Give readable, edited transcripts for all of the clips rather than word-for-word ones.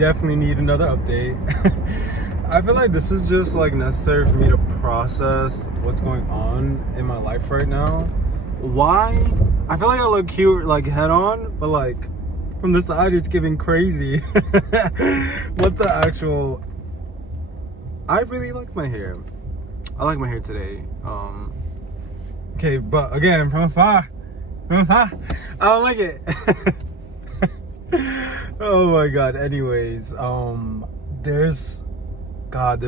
definitely need another update. I feel like this is just like necessary for me to process what's going on in my life right now. Why? I feel like I look cute like head on, but like from the side it's giving crazy. What the actual... I really like my hair. I like my hair today. Okay, but again, from afar, I don't like it. Oh my god. Anyways, there's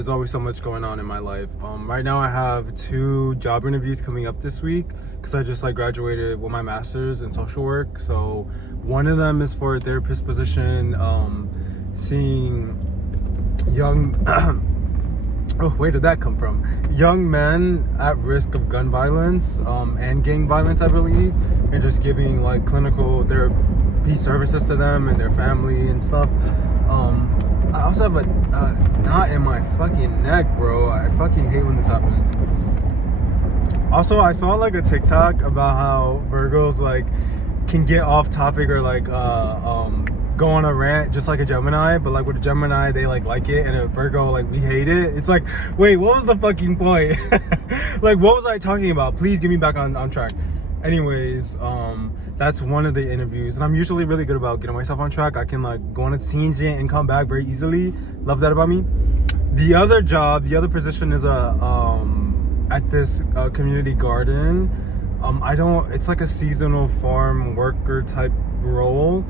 always so much going on in my life. Right now I have 2 job interviews coming up this week because I just like graduated with my master's in social work. So one of them is for a therapist position, seeing young oh, where did that come from? Young men at risk of gun violence and gang violence, I believe, and just giving like clinical therapy services to them and their family and stuff. I also have a knot in my fucking neck, bro. I fucking hate when this happens. Also, I saw like a TikTok about how Virgos like can get off topic or like go on a rant just like a Gemini, but like with a Gemini they like it, and a Virgo like we hate it. It's like, wait, what was the fucking point? Like, what was I talking about? Please get me back on track. Anyways, that's one of the interviews, and I'm usually really good about getting myself on track. I can like go on a tangent and come back very easily. Love that about me. The other job, the other position is at this community garden. It's like a seasonal farm worker type role,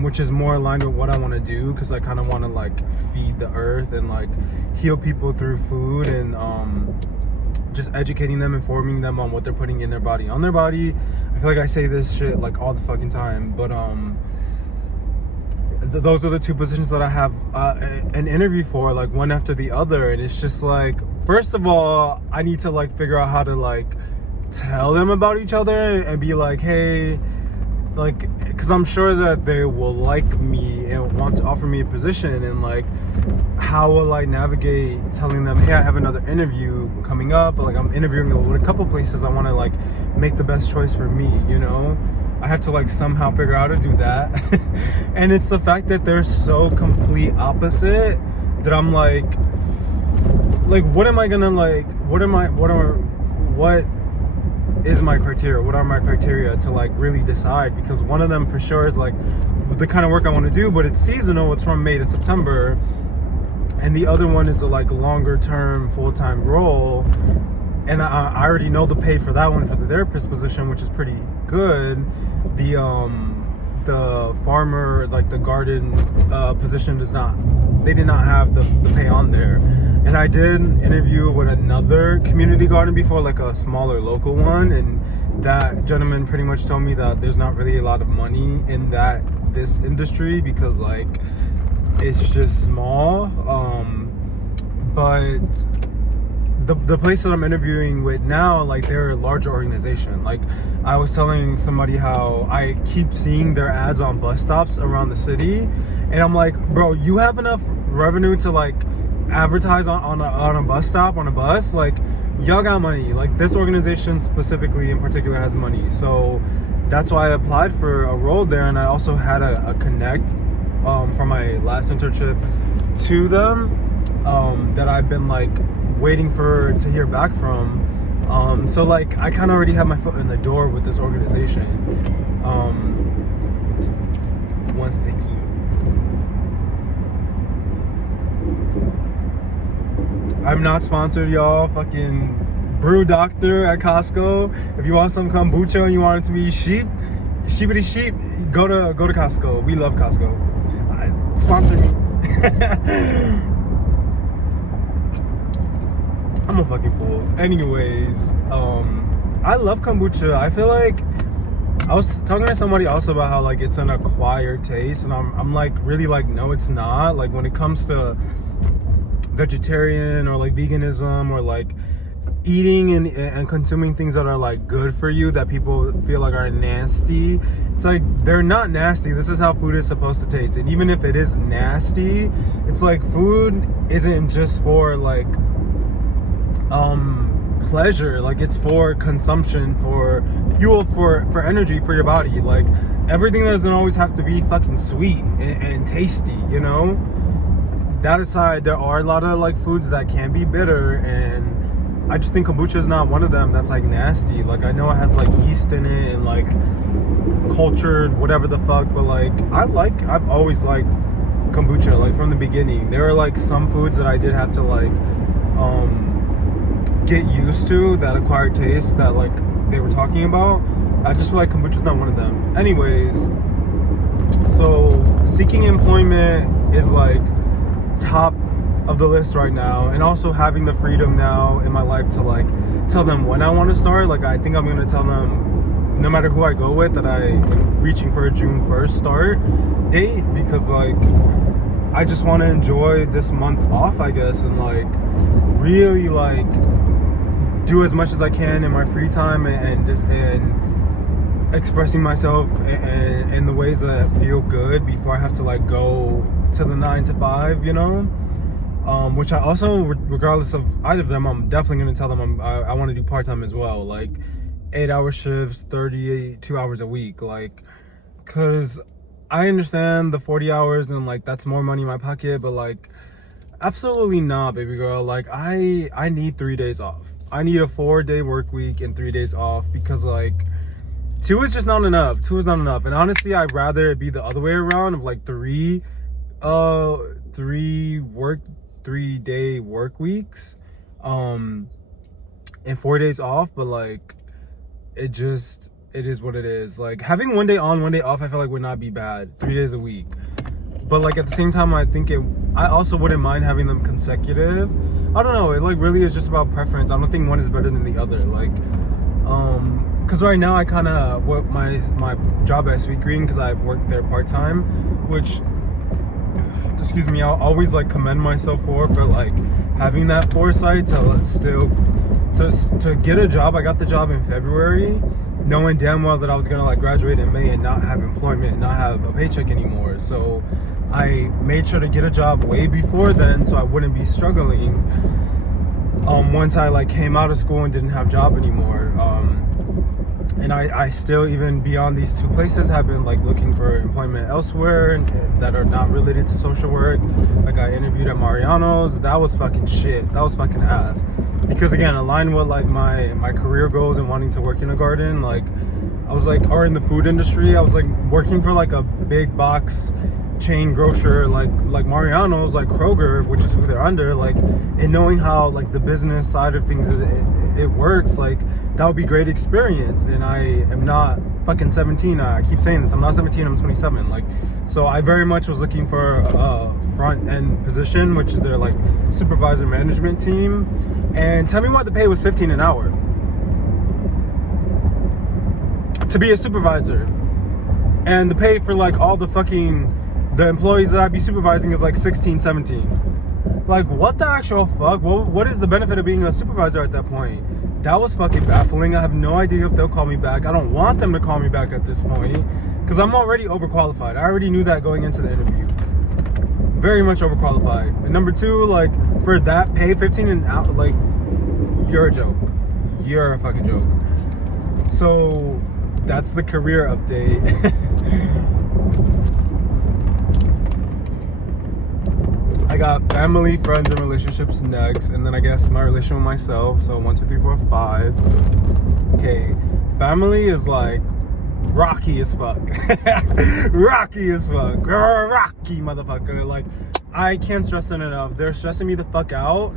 which is more aligned with what I want to do, because I kind of want to like feed the earth and like heal people through food, and just educating them, informing them on what they're putting in their body, on their body. I feel like I say this shit like all the fucking time, but those are the 2 positions that I have an interview for, like one after the other. And it's just like, first of all, I need to like figure out how to like tell them about each other and be like, hey, like, because I'm sure that they will like me and want to offer me a position, and like, how will I navigate telling them, hey, I have another interview coming up, but like I'm interviewing with a couple places, I want to like make the best choice for me, you know? I have to like somehow figure out how to do that. And it's the fact that they're so complete opposite that I'm like what am I gonna like, what is my criteria? What are my criteria to like really decide? Because one of them for sure is like the kind of work I want to do, but it's seasonal. It's from May to September. And the other one is the like longer term full-time role. And I already know the pay for that one for the therapist position, which is pretty good. The farmer, like the garden position they did not have the pay on there. And I did interview with another community garden before, like a smaller local one, and that gentleman pretty much told me that there's not really a lot of money in this industry because like it's just small. But the place that I'm interviewing with now, like they're a larger organization. Like I was telling somebody how I keep seeing their ads on bus stops around the city, and I'm like, bro, you have enough revenue to like advertise on a bus stop, on a bus? Like, y'all got money. Like this organization specifically in particular has money. So that's why I applied for a role there, and I also had a connect from my last internship to them that I've been like waiting to hear back from. So like I kind of already have my foot in the door with this organization. One sticky. I'm not sponsored, y'all. Fucking Brew Doctor at Costco. If you want some kombucha and you want it to be sheepity sheep, go to Costco. We love Costco. Sponsor me. I'm a fucking fool. Anyways, I love kombucha. I feel like I was talking to somebody else about how like it's an acquired taste, and I'm like really like, no, it's not. Like when it comes to vegetarian or like veganism or like eating and consuming things that are like good for you that people feel like are nasty, it's like they're not nasty. This is how food is supposed to taste. And even if it is nasty, it's like food isn't just for like pleasure. Like it's for consumption, for fuel, for energy for your body. Like everything doesn't always have to be fucking sweet and tasty, you know? that aside, there are a lot of like foods that can be bitter, and I just think kombucha is not one of them that's like nasty. Like I know it has like yeast in it and like cultured whatever the fuck, but like I've always liked kombucha like from the beginning. There are like some foods that I did have to like get used to, that acquired taste that like they were talking about. I just feel like kombucha's not one of them. Anyways, so seeking employment is like top of the list right now, and also having the freedom now in my life to like tell them when I want to start. Like I think I'm gonna tell them, no matter who I go with, that I am reaching for a June 1st start date, because like I just want to enjoy this month off, I guess, and like really like do as much as I can in my free time and expressing myself in the ways that feel good before I have to like go to the 9 to 5, you know. Which I also, regardless of either of them, I'm definitely going to tell them I want to do part-time as well, like 8-hour shifts, 32 hours a week, like, because I understand the 40 hours and like that's more money in my pocket, but like absolutely not, baby girl. Like I need 3 days off. I need a 4-day work week and 3 days off, because like 2 is just not enough. 2 is not enough. And honestly, I'd rather it be the other way around, of like 3-day work weeks and 4 days off. But like it is what it is. Like having 1 day on, 1 day off, I feel like would not be bad. 3 days a week. But like at the same time, I also wouldn't mind having them consecutive. I don't know, it like really is just about preference. I don't think one is better than the other. Like because right now I kind of work my job at Sweet Green, because I work there part-time, which, excuse me, I'll always like commend myself for like having that foresight to still to get a job. I got the job in February, knowing damn well that I was gonna like graduate in May and not have employment and not have a paycheck anymore. So I made sure to get a job way before then, so I wouldn't be struggling once I like came out of school and didn't have a job anymore. And I still, even beyond these 2 places, have been like looking for employment elsewhere that are not related to social work. Like I interviewed at Mariano's. That was fucking shit. That was fucking ass. Because again, aligned with like my career goals and wanting to work in a garden, like I was like, or in the food industry, I was like working for like a big box chain grocer like Mariano's, like Kroger, which is who they're under, like, and knowing how like the business side of things it works, like that would be great experience. And I am not fucking 17. I keep saying this, I'm not 17, I'm 27. Like, so I very much was looking for a front end position, which is their like supervisor management team. And tell me what, the pay was 15 an hour to be a supervisor, and the pay for like all the employees that I'd be supervising is like 16, 17. Like, what the actual fuck? What is the benefit of being a supervisor at that point? That was fucking baffling. I have no idea if they'll call me back. I don't want them to call me back at this point, because I'm already overqualified. I already knew that going into the interview. Very much overqualified. And number 2, like, for that pay, 15 an hour, like, you're a joke. You're a fucking joke. So that's the career update. I got family, friends, and relationships next, and then I guess my relation with myself. So 1, 2, 3, 4, 5. Okay, family is like rocky as fuck. Rocky as fuck. Rocky, motherfucker. Like, I can't stress it enough. They're stressing me the fuck out,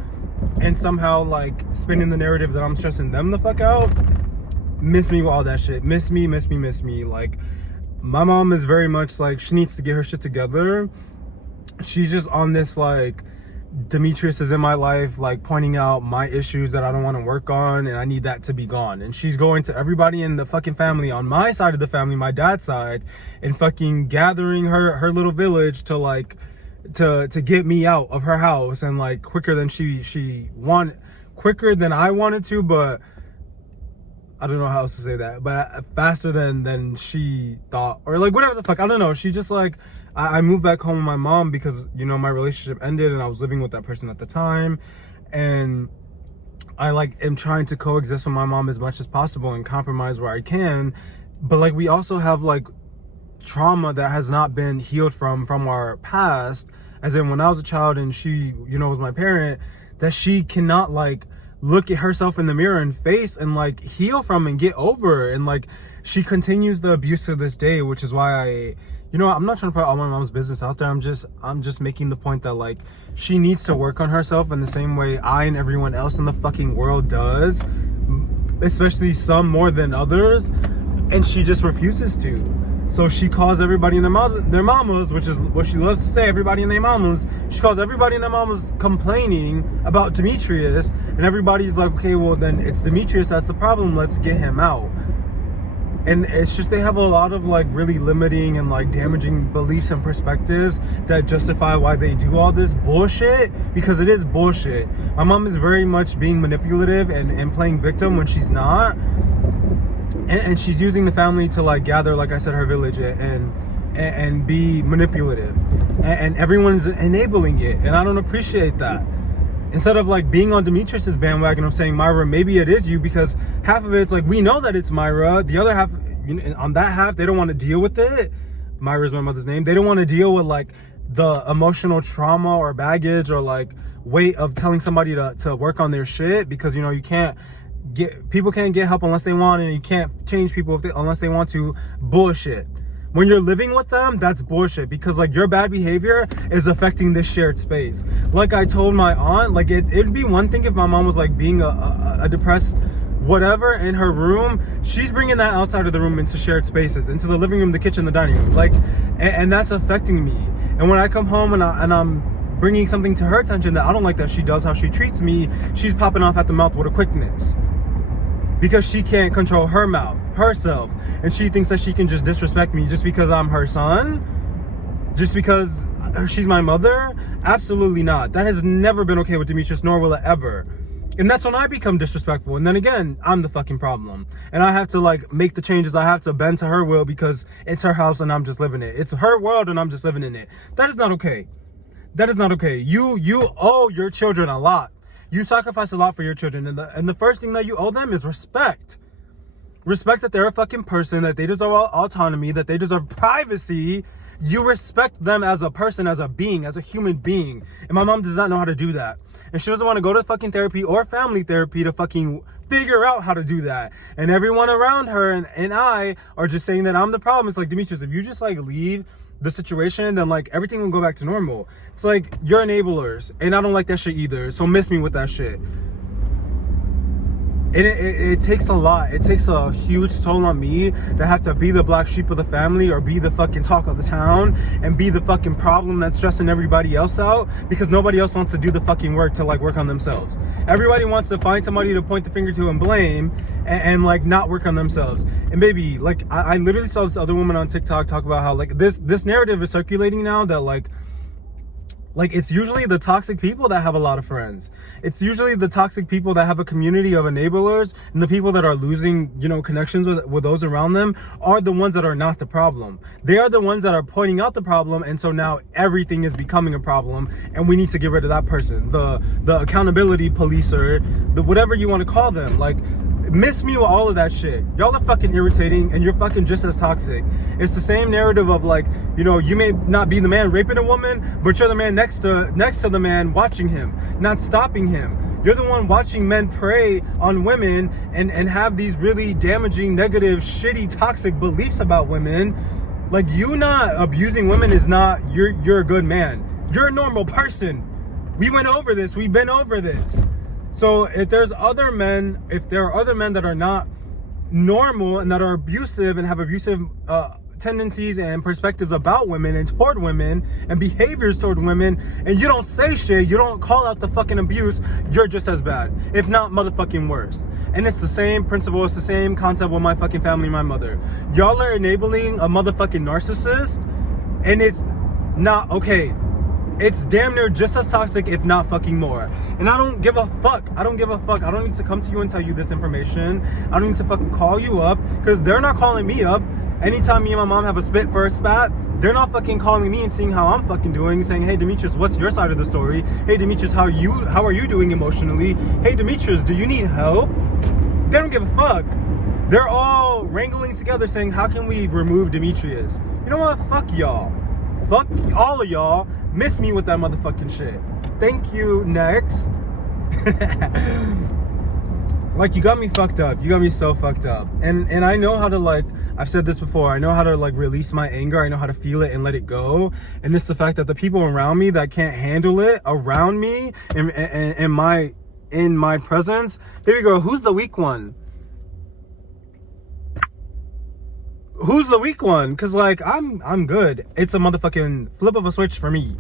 and somehow like spinning the narrative that I'm stressing them the fuck out. Miss me with all that shit. Miss me. Like, my mom is very much like, she needs to get her shit together. She's just on this like, Demetrius is in my life, like pointing out my issues that I don't want to work on, and I need that to be gone. And she's going to everybody in the fucking family on my side of the family, my dad's side, and fucking gathering her little village to like to get me out of her house, and like quicker than quicker than I wanted to, but I don't know how else to say that, but faster than she thought, or like whatever the fuck, I don't know. She just like, I moved back home with my mom because, you know, my relationship ended and I was living with that person at the time, and I like am trying to coexist with my mom as much as possible and compromise where I can. But like, we also have like trauma that has not been healed from our past, as in when I was a child and she, you know, was my parent, that she cannot like look at herself in the mirror and face and like heal from and get over. And like she continues the abuse to this day, which is why you know, I'm not trying to put all my mom's business out there. I'm just making the point that like she needs to work on herself in the same way I and everyone else in the fucking world does, especially some more than others, and she just refuses to. So she calls everybody in their mamas, which is what she loves to say, everybody in their mamas. She calls everybody in their mamas complaining about Demetrius, and everybody's like, okay, well then it's Demetrius that's the problem, let's get him out. And it's just they have a lot of like really limiting and like damaging beliefs and perspectives that justify why they do all this bullshit, because it is bullshit. My mom is very much being manipulative and playing victim when she's not. And she's using the family to like gather, like I said, her village and be manipulative. And everyone is enabling it. And I don't appreciate that. Instead of like being on Demetrius's bandwagon of saying, Myra, maybe it is you, because half of it's like, we know that it's Myra. The other half, you know, on that half, they don't want to deal with it. Myra is my mother's name. They don't want to deal with like the emotional trauma or baggage or like weight of telling somebody to work on their shit, because, you know, people can't get help unless they want, and you can't change people unless they want to. Bullshit. When you're living with them, that's bullshit, because like your bad behavior is affecting this shared space. Like I told my aunt, like it'd be one thing if my mom was like being a depressed whatever in her room. She's bringing that outside of the room into shared spaces, into the living room, the kitchen, the dining room, like, and that's affecting me. And when I come home and I'm bringing something to her attention that I don't like that she does, how she treats me, she's popping off at the mouth with a quickness. Because she can't control her mouth, herself. And she thinks that she can just disrespect me just because I'm her son? Just because she's my mother? Absolutely not. That has never been okay with Demetrius, nor will it ever. And that's when I become disrespectful. And then again, I'm the fucking problem. And I have to like make the changes. I have to bend to her will because it's her house and I'm just living it. It's her world and I'm just living in it. That is not okay. That is not okay. You owe your children a lot. You sacrifice a lot for your children, and the first thing that you owe them is respect. Respect that they're a fucking person, that they deserve autonomy, that they deserve privacy. You respect them as a person, as a being, as a human being. And my mom does not know how to do that. And she doesn't want to go to fucking therapy or family therapy to fucking figure out how to do that. And everyone around her and I are just saying that I'm the problem. It's like, Demetrius, if you just like leave the situation, then like everything will go back to normal. It's like, you're enablers, and I don't like that shit either, so miss me with that shit. It takes a lot. It takes a huge toll on me to have to be the black sheep of the family, or be the fucking talk of the town, and be the fucking problem that's stressing everybody else out, because nobody else wants to do the fucking work to like work on themselves. Everybody wants to find somebody to point the finger to and blame, and like not work on themselves. And baby, like I literally saw this other woman on TikTok talk about how like this narrative is circulating now that like it's usually the toxic people that have a lot of friends. It's usually the toxic people that have a community of enablers, and the people that are losing, you know, connections with those around them are the ones that are not the problem. They are the ones that are pointing out the problem, and so now everything is becoming a problem, and we need to get rid of that person. The accountability policer, the whatever you want to call them, like, miss me with all of that shit. Y'all are fucking irritating, and you're fucking just as toxic. It's the same narrative of like, you know, you may not be the man raping a woman, but you're the man next to the man watching him, not stopping him. You're the one watching men prey on women and have these really damaging, negative, shitty, toxic beliefs about women. Like, you not abusing women is not, you're a good man. You're a normal person. We went over this. We've been over this. So if there are other men that are not normal and that are abusive and have abusive tendencies and perspectives about women and toward women and behaviors toward women, and you don't say shit, you don't call out the fucking abuse, you're just as bad, if not motherfucking worse. And it's the same principle, it's the same concept with my fucking family, my mother. Y'all are enabling a motherfucking narcissist, and it's not okay. It's damn near just as toxic, if not fucking more. And I don't give a fuck. I don't give a fuck. I don't need to come to you and tell you this information. I don't need to fucking call you up, because they're not calling me up. Anytime me and my mom have a spit for a spat, they're not fucking calling me and seeing how I'm fucking doing, saying, hey Demetrius, what's your side of the story? Hey Demetrius, how are you doing emotionally? Hey Demetrius, do you need help? They don't give a fuck. They're all wrangling together saying, how can we remove Demetrius? You know what? Fuck y'all. Fuck all of y'all. Miss me with that motherfucking shit. Thank you. Next. Like, you got me fucked up. You got me so fucked up. And I know how to, like, I've said this before, I know how to, like, release my anger. I know how to feel it and let it go. And it's the fact that the people around me that can't handle it around me in my presence, baby girl, who's the weak one? Who's the weak one? Because, like, I'm good. It's a motherfucking flip of a switch for me.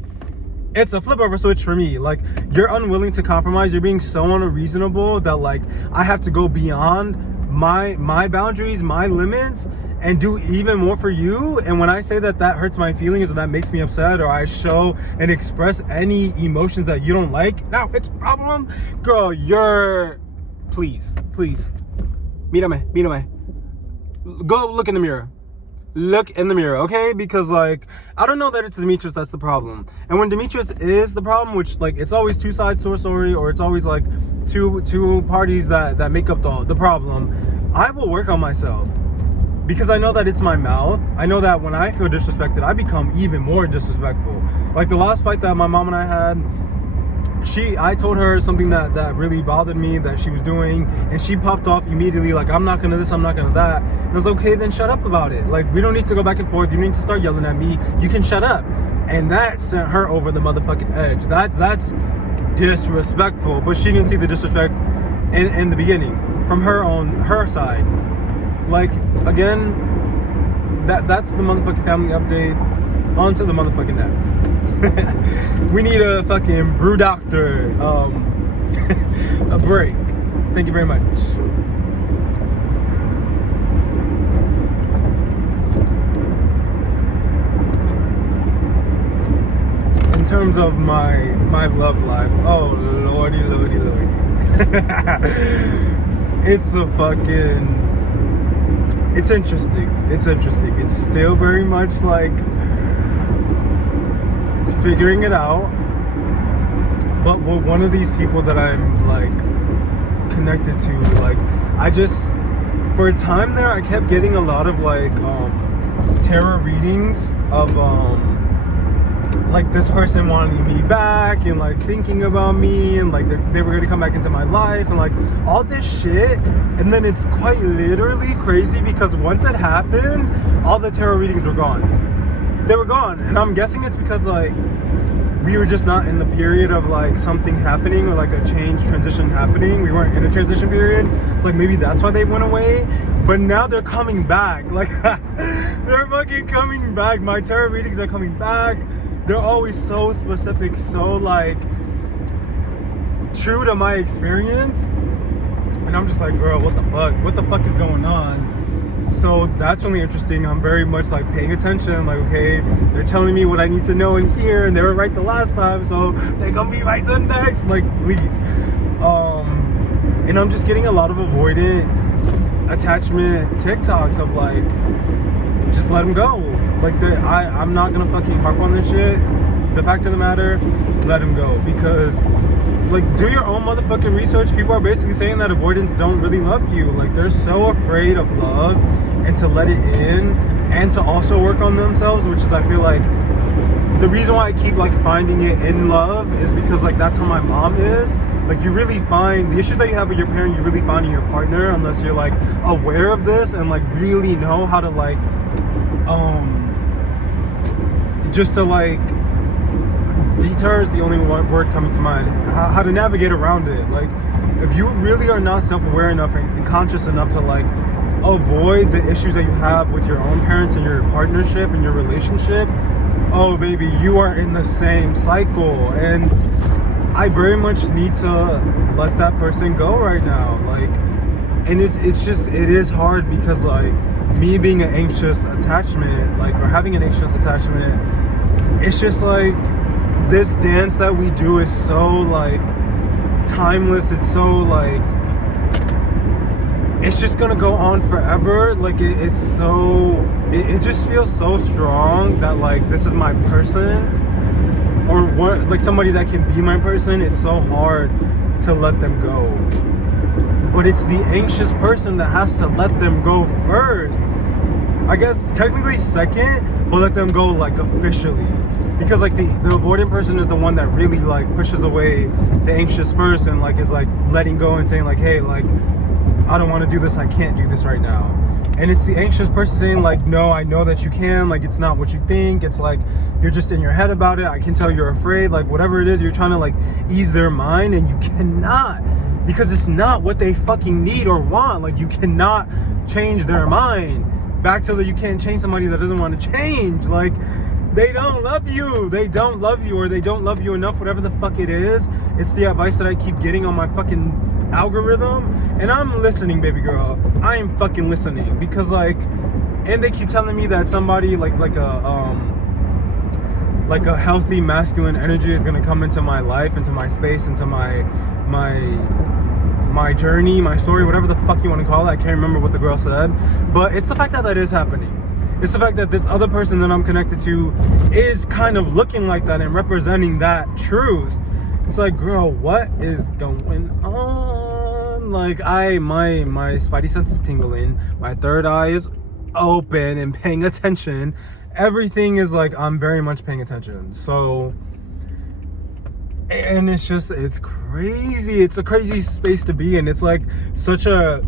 It's a flip of a switch for me. Like, you're unwilling to compromise. You're being so unreasonable that, like, I have to go beyond my boundaries, my limits, and do even more for you. And when I say that hurts my feelings, or that makes me upset, or I show and express any emotions that you don't like, now it's a problem. Girl, please, mírame. Go look in the mirror. Look in the mirror, okay? Because, like, I don't know that it's Demetrius that's the problem. And when Demetrius is the problem, which, like, it's always two sides to a story, or it's always, like, two parties that make up the problem, I will work on myself. Because I know that it's my mouth. I know that when I feel disrespected, I become even more disrespectful. Like, the last fight that my mom and I had, I told her something that really bothered me that she was doing, and she popped off immediately, like, I'm not gonna this, I'm not gonna that. And I was okay, then shut up about it. Like, we don't need to go back and forth. You don't need to start yelling at me. You can shut up. And that sent her over the motherfucking edge. That's disrespectful. But she didn't see the disrespect in the beginning from her side. Like, again, that's the motherfucking family update. On to the motherfucking next. We need a fucking brew doctor, a break. Thank you very much. In terms of my love life, oh lordy. It's interesting. It's still very much like figuring it out, but one of these people that I'm, like, connected to, like, for a time there, I kept getting a lot of, like, tarot readings of, like, this person wanting me back, and, like, thinking about me, and, like, they were gonna come back into my life, and, like, all this shit. And then it's quite literally crazy, because once it happened, all the tarot readings were gone. They were gone. And I'm guessing it's because, like, we were just not in the period of, like, something happening, or, like, a transition happening. We weren't in a transition period. So, like, maybe that's why they went away. But now they're coming back. Like, they're fucking coming back. My tarot readings are coming back. They're always so specific, so, like, true to my experience. And I'm just like, girl, what the fuck? What the fuck is going on? So that's really interesting. I'm very much, like, paying attention. Like, okay, they're telling me what I need to know and hear, and they were right the last time, so they're gonna be right the next. Like, please. And I'm just getting a lot of avoidant attachment TikToks of, like, just let them go. Like, I'm not gonna fucking harp on this shit. The fact of the matter, let them go. Because, like, do your own motherfucking research. People are basically saying that avoidants don't really love you. Like, they're so afraid of love and to let it in, and to also work on themselves, which is, I feel like, the reason why I keep, like, finding it in love is because, like, that's how my mom is. Like, you really find the issues that you have with your parent, you really find in your partner, unless you're, like, aware of this and, like, really know how to, like, just to, like, deter is the only word coming to mind. How to navigate around it. Like, if you really are not self-aware enough and conscious enough to, like, avoid the issues that you have with your own parents and your partnership and your relationship, oh baby, you are in the same cycle. And I very much need to let that person go right now. Like, and it is hard because, like, me being an anxious attachment, like, or having an anxious attachment, it's just like, this dance that we do is so, like, timeless. It's so, like, it's just gonna go on forever. Like, it just feels so strong that, like, this is my person, or what, like, somebody that can be my person. It's so hard to let them go, but it's the anxious person that has to let them go first. I guess technically second, but let them go like officially. Because like the avoidant person is the one that really like pushes away the anxious first and like is like letting go and saying like, hey, like I don't want to do this, I can't do this right now. And it's the anxious person saying like, no, I know that you can, like it's not what you think, it's like you're just in your head about it, I can tell you're afraid, like whatever it is, you're trying to like ease their mind, and you cannot, because it's not what they fucking need or want. Like you cannot change their mind. Back to the you can't change somebody that doesn't want to change. Like they don't love you, or they don't love you enough, whatever the fuck it is. It's the advice that I keep getting on my fucking algorithm, and I'm listening, baby girl. I am fucking listening, because like, and they keep telling me that somebody like a healthy masculine energy is gonna come into my life, into my space, into my journey, my story, whatever the fuck you want to call it. I can't remember what the girl said, but it's the fact that is happening. It's the fact that this other person that I'm connected to is kind of looking like that and representing that truth. It's like, girl, what is going on? Like my spidey sense is tingling, my third eye is open and paying attention. Everything is like, I'm very much paying attention. So, and it's just, it's crazy. It's a crazy space to be in. It's like such a,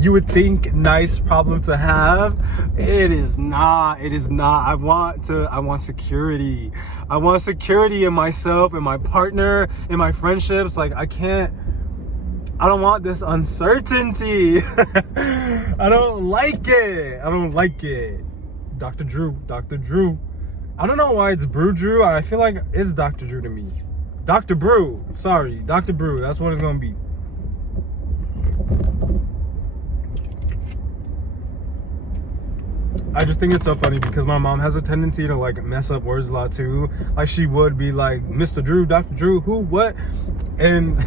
you would think, nice problem to have. It is not. I want security. I want security in myself, in my partner, in my friendships. Like I don't want this uncertainty. I don't like it. Dr. Drew. I don't know why it's Brew Drew. I feel like it's Dr. Drew to me. Dr. Brew. Sorry, Dr. Brew. That's what it's gonna be. I just think it's so funny because my mom has a tendency to like mess up words a lot too. Like she would be like, Mr. Drew, Dr. Drew, who, what? And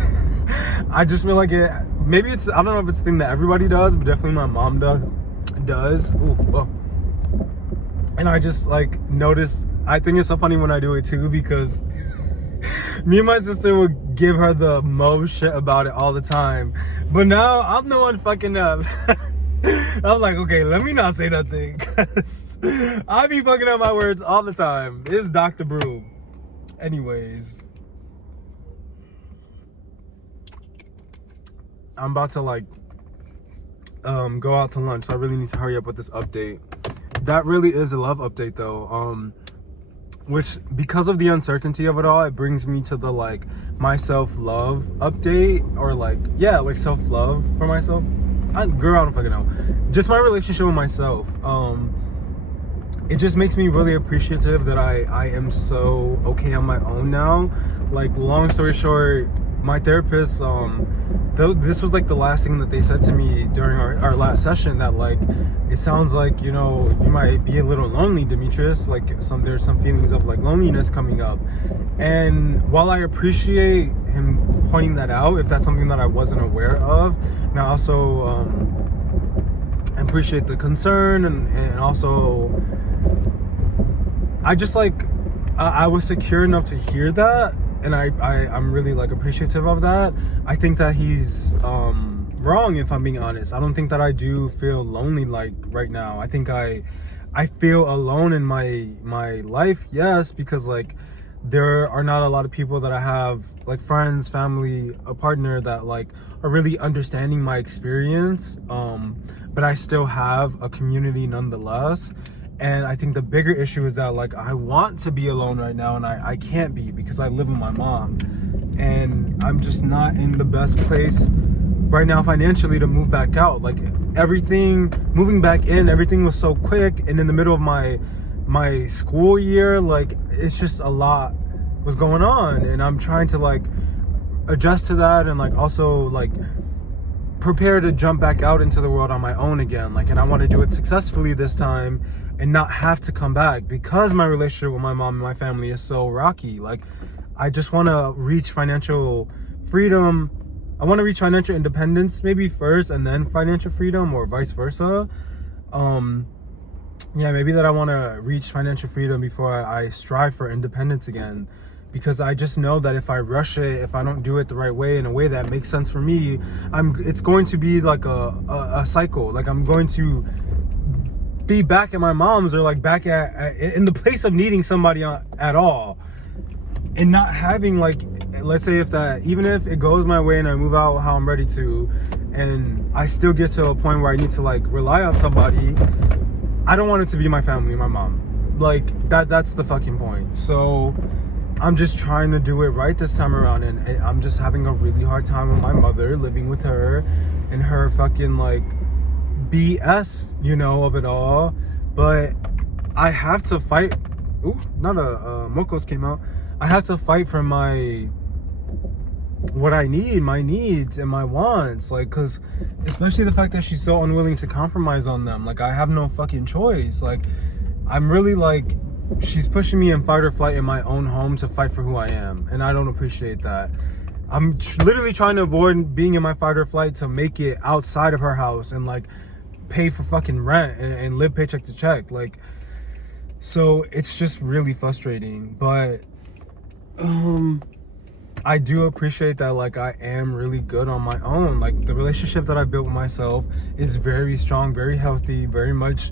I just feel like it, maybe it's, I don't know if it's a thing that everybody does, but definitely my mom does. Ooh, whoa. And I just like notice, I think it's so funny when I do it too, because me and my sister would give her the most shit about it all the time. But now I'm the one fucking up. I'm like, okay, let me not say nothing, because I be fucking up my words all the time. It's Dr. Brew. Anyways, I'm about to like go out to lunch, so I really need to hurry up with this update. That really is a love update though, which, because of the uncertainty of it all, it brings me to the like my self-love update, or like, yeah, like self-love for myself. Girl, I don't fucking know. Just my relationship with myself. It just makes me really appreciative that I am so okay on my own now. Like, long story short, my therapist, this was like the last thing that they said to me during our last session, that like, it sounds like, you know, you might be a little lonely, Demetrius. Like there's some feelings of like loneliness coming up. And while I appreciate him pointing that out, if that's something that I wasn't aware of, and I also appreciate the concern, and also I just like, I was secure enough to hear that, and I'm really like appreciative of that. I think that he's wrong, if I'm being honest. I don't think that I do feel lonely like right now. I think I feel alone in my life, yes, because like there are not a lot of people that I have, like friends, family, a partner that like are really understanding my experience, but I still have a community nonetheless. And I think the bigger issue is that like I want to be alone right now, and I can't be, because I live with my mom, and I'm just not in the best place right now financially to move back out. Like everything, moving back in, everything was so quick, and in the middle of my school year, like it's just a lot was going on, and I'm trying to like adjust to that, and like also like prepare to jump back out into the world on my own again. Like, and I want to do it successfully this time and not have to come back, because my relationship with my mom and my family is so rocky. Like, I just want to reach financial freedom. I want to reach financial independence maybe first, and then financial freedom, or vice versa. Yeah, maybe that I want to reach financial freedom before I strive for independence again, because I just know that if I rush it, if I don't do it the right way, in a way that makes sense for me, it's going to be like a cycle. Like I'm going to be back at my mom's or like back in the place of needing somebody at all, and not having like, let's say even if it goes my way and I move out how I'm ready to, and I still get to a point where I need to like rely on somebody, I don't want it to be my family, my mom. Like that's the fucking point. So I'm just trying to do it right this time around, and I'm just having a really hard time with my mother, living with her and her fucking like BS, of it all. But I have to fight. Ooh, not mocos came out. I have to fight for what I need, my needs and my wants, like, because especially the fact that she's so unwilling to compromise on them. Like, I have no fucking choice. Like, I'm really like, she's pushing me in fight or flight in my own home to fight for who I am, and I don't appreciate that. I'm literally trying to avoid being in my fight or flight to make it outside of her house and like pay for fucking rent and live paycheck to check. Like, so it's just really frustrating. But I do appreciate that, like, I am really good on my own. Like, the relationship that I built with myself is very strong, very healthy, very much,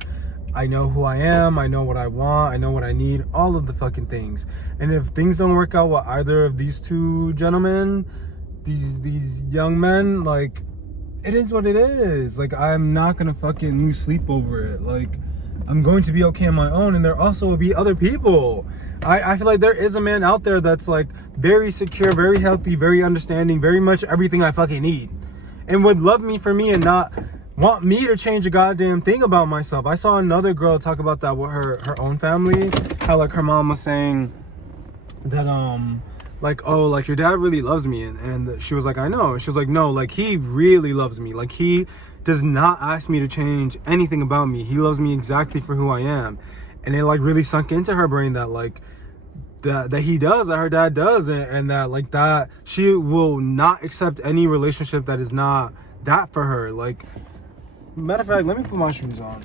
I know who I am, I know what I want, I know what I need, all of the fucking things. And if things don't work out with either of these two gentlemen, these young men, like, it is what it is. Like, I'm not gonna fucking lose sleep over it. Like, I'm going to be okay on my own, and there also will be other people. I feel like there is a man out there that's like very secure, very healthy, very understanding, very much everything I fucking need, and would love me for me and not want me to change a goddamn thing about myself. I saw another girl talk about that with her own family, how like her mom was saying that like, oh, like, your dad really loves me, and she was like, I know. She was like, no, like, he really loves me. Like, he does not ask me to change anything about me. He loves me exactly for who I am. And it like really sunk into her brain that like that he does, that her dad does, and that like that she will not accept any relationship that is not that for her. Like, matter of fact, let me put my shoes on.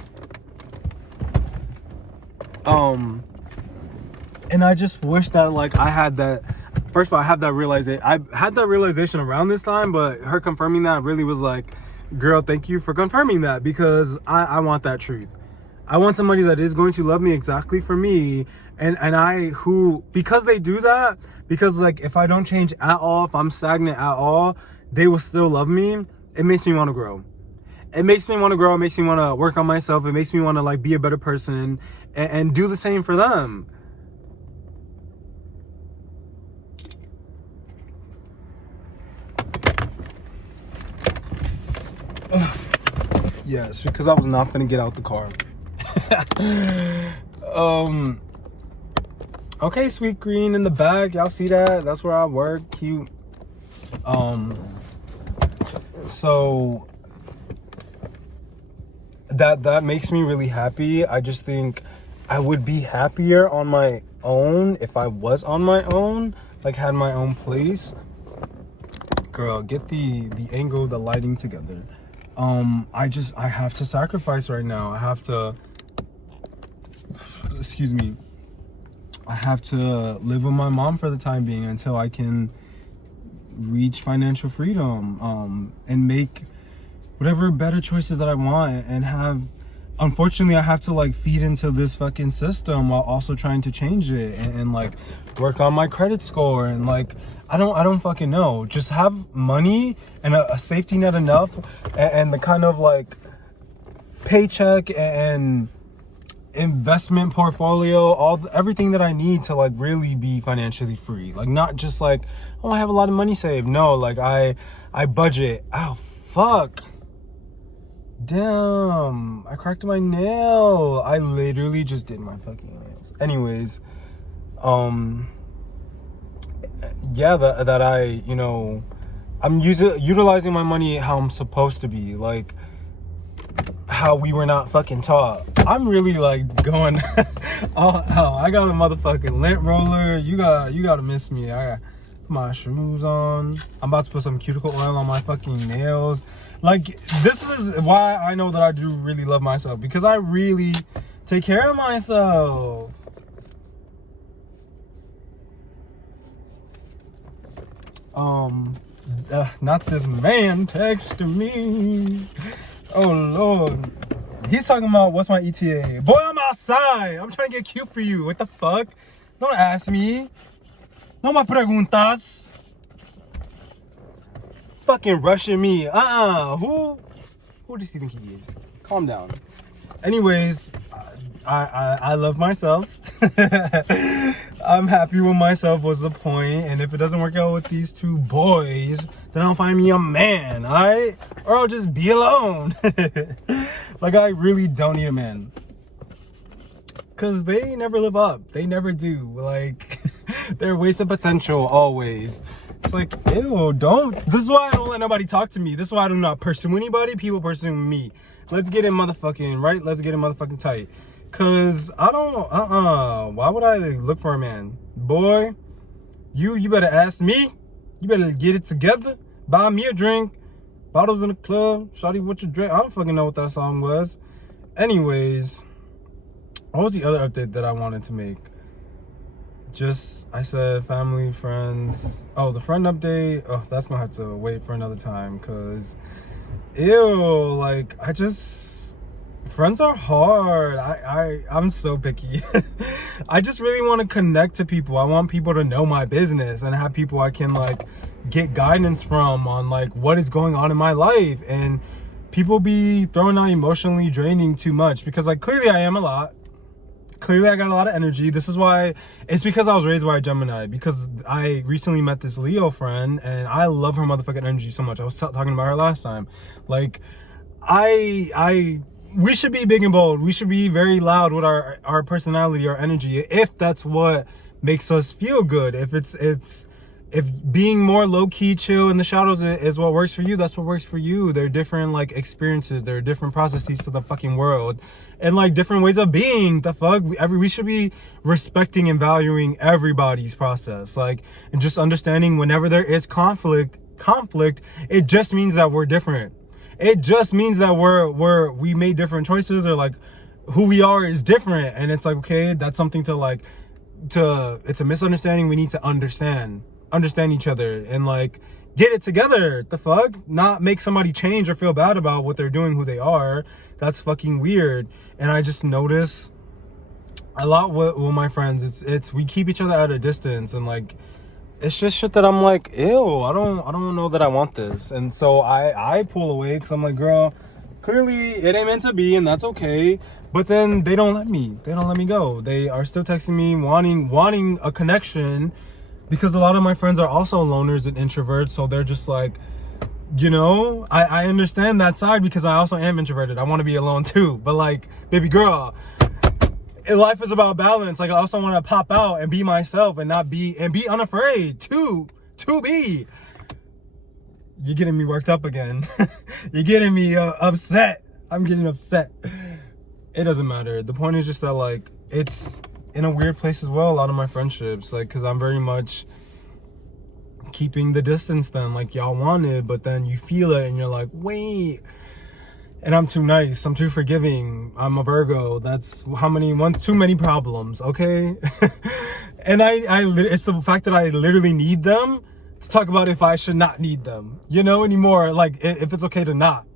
And I just wish that like I had that. First of all, I had that realization around this time, but her confirming that really was like, girl, thank you for confirming that, because I want that truth. I want somebody that is going to love me exactly for me, and because they do that, because like if I don't change at all, if I'm stagnant at all, they will still love me. It makes me want to grow. It makes me want to grow. It makes me want to work on myself. It makes me want to like be a better person and do the same for them. Yes, because I was not gonna get out the car. Okay, sweet green in the back. Y'all see that? That's where I work. Cute. So that makes me really happy. I just think I would be happier on my own if I was on my own, like had my own place. Girl, get the angle, the lighting together. I have to sacrifice right now. I have to live with my mom for the time being until I can reach financial freedom, and make whatever better choices that I want, and unfortunately I have to like feed into this fucking system while also trying to change it, and like work on my credit score, and like I don't fucking know. Just have money and a safety net enough, and the kind of like paycheck and investment portfolio, everything that I need to like really be financially free. Like, not just like, oh, I have a lot of money saved. No, like I budget. Oh fuck. Damn, I cracked my nail. I literally just did my fucking nails. Anyways, yeah, that I, I'm utilizing my money how I'm supposed to be, like how we were not fucking taught. I'm really like going all hell. I got a motherfucking lint roller. You gotta miss me. I got my shoes on. I'm about to put some cuticle oil on my fucking nails. Like, this is why I know that I do really love myself, because I really take care of myself. Not this man texting me. Oh Lord. He's talking about what's my ETA. Boy, I'm outside. I'm trying to get cute for you. What the fuck? Don't ask me. No me preguntas. Fucking rushing me. Who does he think he is? Calm down. Anyways, I love myself. I'm happy with myself was the point. And if it doesn't work out with these two boys, then I'll find me a man, alright? Or I'll just be alone. Like, I really don't need a man. Because they never live up. They never do. Like, they're a waste of potential, always. It's like, ew, don't. This is why I don't let nobody talk to me. This is why I do not pursue anybody. People pursue me. Let's get it motherfucking right. Let's get it motherfucking tight. Because I don't, why would I look for a man? Boy, you better ask me. You better get it together. Buy me a drink. Bottles in the club. Shawty, what you drink? I don't fucking know what that song was. Anyways, what was the other update that I wanted to make? I said family, friends. Oh, the friend update. Oh, that's gonna have to wait for another time. Because, ew, like, friends are hard. I'm so picky. I just really want to connect to people. I want people to know my business and have people I can like get guidance from on like what is going on in my life. And people be throwing out emotionally draining too much because like clearly I am a lot. Clearly I got a lot of energy. This is why it's because I was raised by a Gemini, because I recently met this Leo friend and I love her motherfucking energy so much. I was talking about her last time. Like we should be big and bold. We should be very loud with our personality, our energy, if that's what makes us feel good. If being more low-key, chill in the shadows is what works for you, that's what works for you. There are different like experiences, there are different processes to the fucking world, and like different ways of being. The fuck, we should be respecting and valuing everybody's process, like, and just understanding whenever there is conflict, it just means that we're different. It just means that we made different choices, or like who we are is different. And it's like, okay, that's something it's a misunderstanding. We need to understand each other and like get it together. The fuck? Not make somebody change or feel bad about what they're doing, who they are. That's fucking weird. And I just notice a lot with my friends. It's we keep each other at a distance, and like it's just shit that I'm like, ew, I don't know that I want this. And so I pull away because I'm like, girl, clearly it ain't meant to be, and that's okay. But then they don't let me go. They are still texting me, wanting a connection, because a lot of my friends are also loners and introverts. So they're just like, you know, I understand that side because I also am introverted. I want to be alone too. But like, baby girl, life is about balance. Like, I also want to pop out and be myself and be unafraid to be. You're getting me worked up again. You're getting me upset. I'm getting upset. It doesn't matter. The point is just that like it's in a weird place as well, a lot of my friendships, like, because I'm very much keeping the distance then, like y'all wanted, but then you feel it and you're like, wait. And I'm too nice, I'm too forgiving, I'm a Virgo. That's too many problems, okay? And it's the fact that I literally need them to talk about if I should not need them, you know, anymore. Like, if it's okay to not.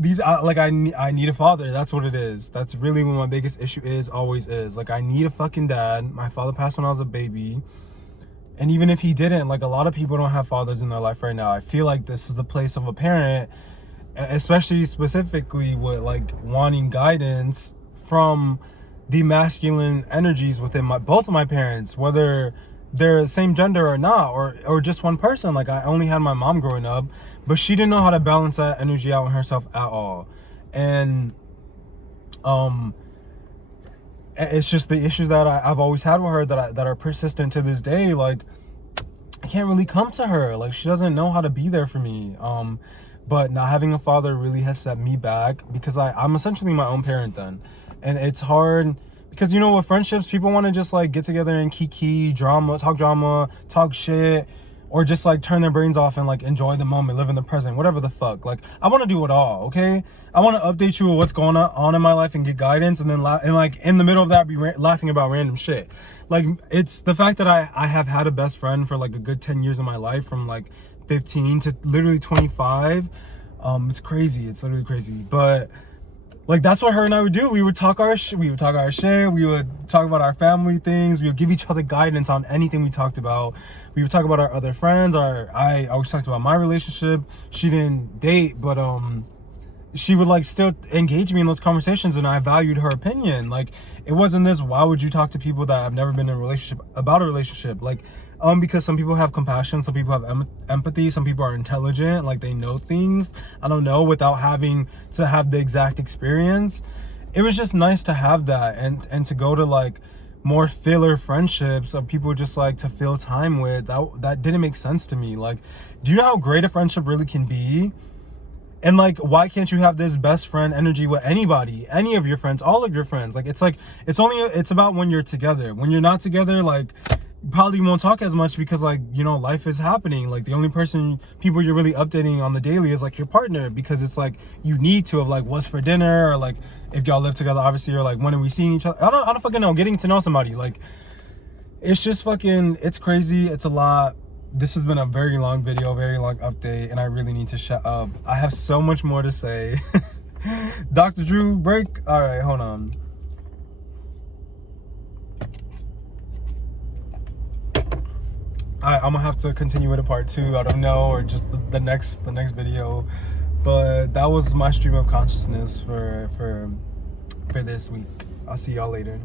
I need a father. That's what it is. That's really what my biggest issue always is. Like, I need a fucking dad. My father passed when I was a baby. And even if he didn't, like, a lot of people don't have fathers in their life right now. I feel like this is the place of a parent, especially specifically with like wanting guidance from the masculine energies within both of my parents, whether they're the same gender or not, or just one person. Like, I only had my mom growing up, but she didn't know how to balance that energy out in herself at all. And it's just the issues that I've always had with her that are persistent to this day. Like, I can't really come to her. Like, she doesn't know how to be there for me. But not having a father really has set me back, because I'm essentially my own parent then. And it's hard because, you know, with friendships, people want to just like get together and kiki, drama, talk shit, or just like turn their brains off and like enjoy the moment, live in the present, whatever the fuck. Like, I want to do it all, okay? I want to update you with what's going on in my life and get guidance, and then like in the middle of that be laughing about random shit. Like, it's the fact that I have had a best friend for like a good 10 years of my life, from like 15 to literally 25. It's crazy. It's literally crazy. But like, that's what her and I would do. We would talk our shit. We would talk about our family things. We would give each other guidance on anything we talked about. We would talk about our other friends. I always talked about my relationship. She didn't date, but she would like still engage me in those conversations, and I valued her opinion. Like, it wasn't this, why would you talk to people that have never been in a relationship about a relationship? Like, because some people have compassion, some people have empathy, some people are intelligent, like they know things, I don't know, without having to have the exact experience. It was just nice to have that, and to go to like more filler friendships of people just like to fill time with. That didn't make sense to me. Like, do you know how great a friendship really can be? And like, why can't you have this best friend energy with anybody, any of your friends, all of your friends? Like, it's about when you're together. When you're not together, like, you probably won't talk as much because, like, you know, life is happening. Like, the only people you're really updating on the daily is like your partner, because it's like you need to, of like, what's for dinner, or like if y'all live together, obviously, or like when are we seeing each other? I don't fucking know. Getting to know somebody, like, it's just fucking, it's crazy. It's a lot. This has been a very long video, very long update, and I really need to shut up. I have so much more to say. Dr. Drew, break. All right, hold on. I'm gonna have to continue with a part 2. I don't know, or just the next video. But that was my stream of consciousness for this week. I'll see y'all later.